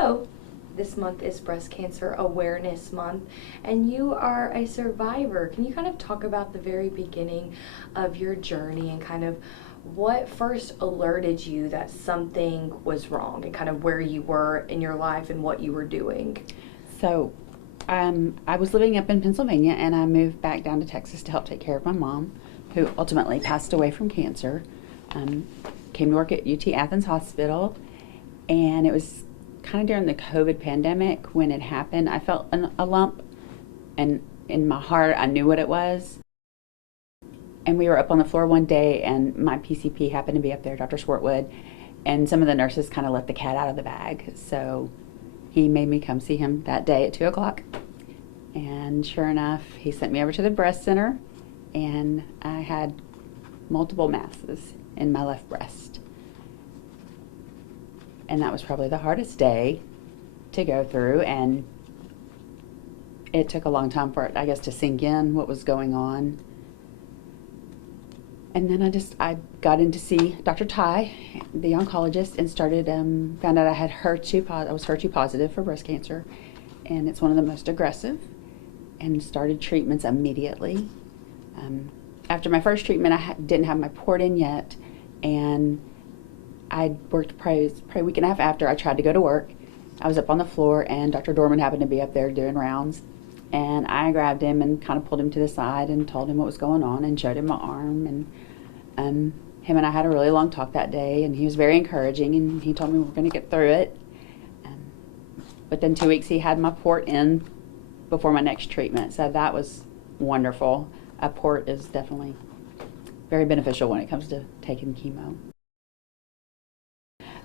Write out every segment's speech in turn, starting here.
So, this month is Breast Cancer Awareness Month, and you are a survivor. Can you kind of talk about the very beginning of your journey and kind of what first alerted you that something was wrong and kind of where you were in your life and what you were doing? So, I was living up in Pennsylvania, and I moved back down to Texas to help take care of my mom, who ultimately passed away from cancer. Came to work at UT Athens Hospital, and it was kind of during the COVID pandemic when it happened. I felt a lump, and in my heart I knew what it was. And we were up on the floor one day, and my PCP happened to be up there, Dr. Swartwood, and some of the nurses kind of let the cat out of the bag. So he made me come see him that day at 2 o'clock. And sure enough, he sent me over to the breast center, and I had multiple masses in my left breast. And that was probably the hardest day to go through, and it took a long time for it, I guess, to sink in what was going on. And then I got in to see Dr. Ty, the oncologist, and started, found out I had I was HER2 positive for breast cancer, and it's one of the most aggressive, and started treatments immediately. After my first treatment, I didn't have my port in yet, and I worked probably a week and a half after. I tried to go to work. I was up on the floor, and Dr. Dorman happened to be up there doing rounds, and I grabbed him and kind of pulled him to the side and told him what was going on and showed him my arm. And him and I had a really long talk that day, and he was very encouraging, and he told me we're going to get through it. Within 2 weeks, he had my port in before my next treatment, so that was wonderful. A port is definitely very beneficial when it comes to taking chemo.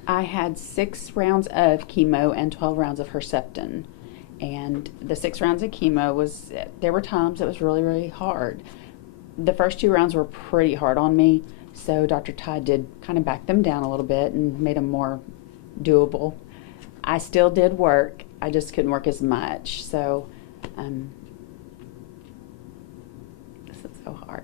I had 6 rounds of chemo and 12 rounds of Herceptin. And the 6 rounds of chemo there were times it was really, really hard. The first 2 rounds were pretty hard on me, so Dr. Ty did kind of back them down a little bit and made them more doable. I still did work, I just couldn't work as much, so this is so hard.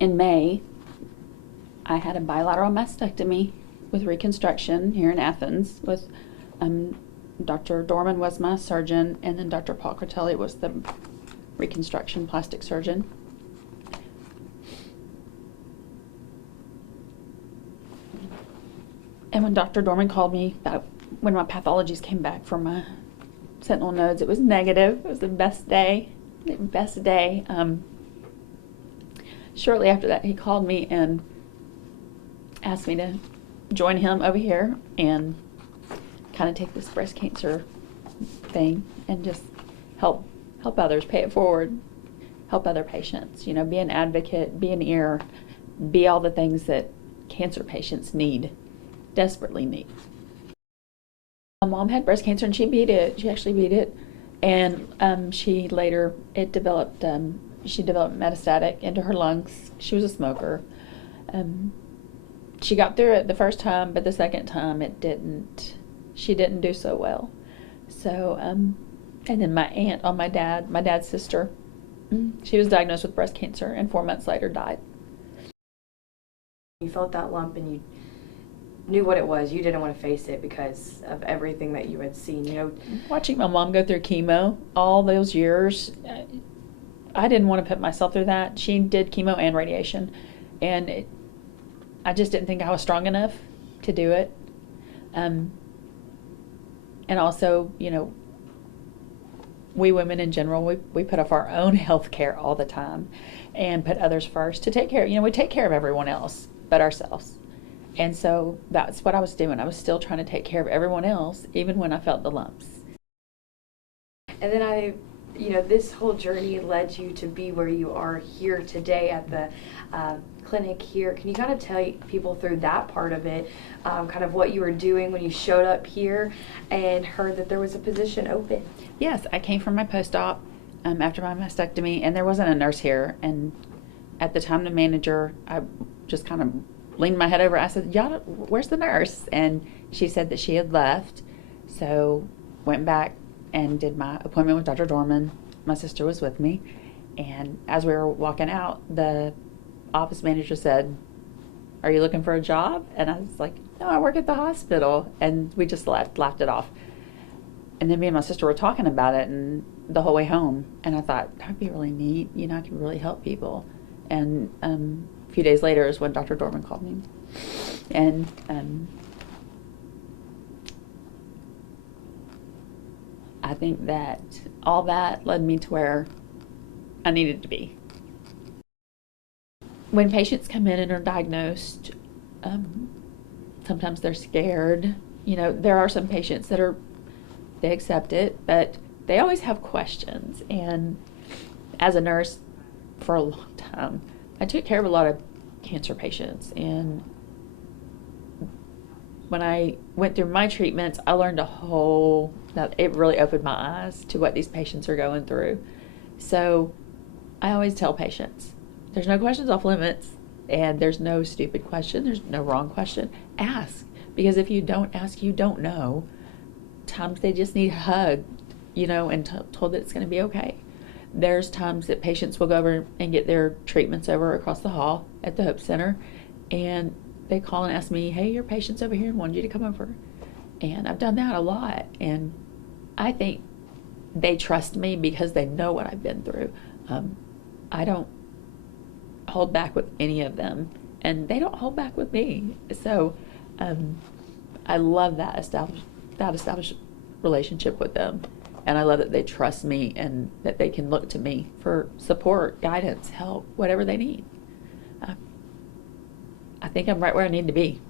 In May, I had a bilateral mastectomy with reconstruction here in Athens. With Dr. Dorman was my surgeon, and then Dr. Paul Critelli was the reconstruction plastic surgeon. And when Dr. Dorman called me about when my pathologies came back for my sentinel nodes, it was negative. It was the best day. Shortly after that, he called me and asked me to join him over here and kind of take this breast cancer thing and just help others, pay it forward, help other patients, be an advocate, be an ear, be all the things that cancer patients desperately need. My mom had breast cancer, and she actually beat it, and she developed metastatic into her lungs. She was a smoker. She got through it the first time, but the second time she didn't do so well. So, and then my aunt on my dad's sister, she was diagnosed with breast cancer, and 4 months later died. You felt that lump and you knew what it was. You didn't want to face it because of everything that you had seen. Watching my mom go through chemo all those years, I didn't want to put myself through that. She did chemo and radiation, and I just didn't think I was strong enough to do it. And also, we women in general, we put off our own health care all the time and put others first to take care. We take care of everyone else but ourselves. And so that's what I was doing. I was still trying to take care of everyone else, even when I felt the lumps. And then this whole journey led you to be where you are here today at the clinic here. Can you kind of tell people through that part of it, kind of what you were doing when you showed up here and heard that there was a position open? Yes, I came from my post-op after my mastectomy, and there wasn't a nurse here. And at the time, the manager, I just kind of leaned my head over. I said, where's the nurse? And she said that she had left. So went back and did my appointment with Dr. Dorman. My sister was with me. And as we were walking out, the office manager said, "Are you looking for a job?" And I was like, "No, I work at the hospital." And we just laughed it off. And then me and my sister were talking about it and the whole way home. And I thought, that'd be really neat. You know, I could really help people. And a few days later is when Dr. Dorman called me. And I think that all that led me to where I needed to be. When patients come in and are diagnosed, sometimes they're scared. You know, there are some patients that they accept it, but they always have questions. And as a nurse for a long time, I took care of a lot of cancer patients. And when I went through my treatments, I learned it really opened my eyes to what these patients are going through. So I always tell patients, there's no questions off limits, and there's no stupid question, there's no wrong question. Ask, because if you don't ask, you don't know. Times they just need a hug, you know, and told that it's going to be okay. There's times that patients will go over and get their treatments over across the hall at the Hope Center, and they call and ask me, "Hey, your patient's over here and wanted you to come over." And I've done that a lot, and I think they trust me because they know what I've been through. I don't hold back with any of them, and they don't hold back with me. So I love that established relationship with them, and I love that they trust me and that they can look to me for support, guidance, help, whatever they need. I think I'm right where I need to be.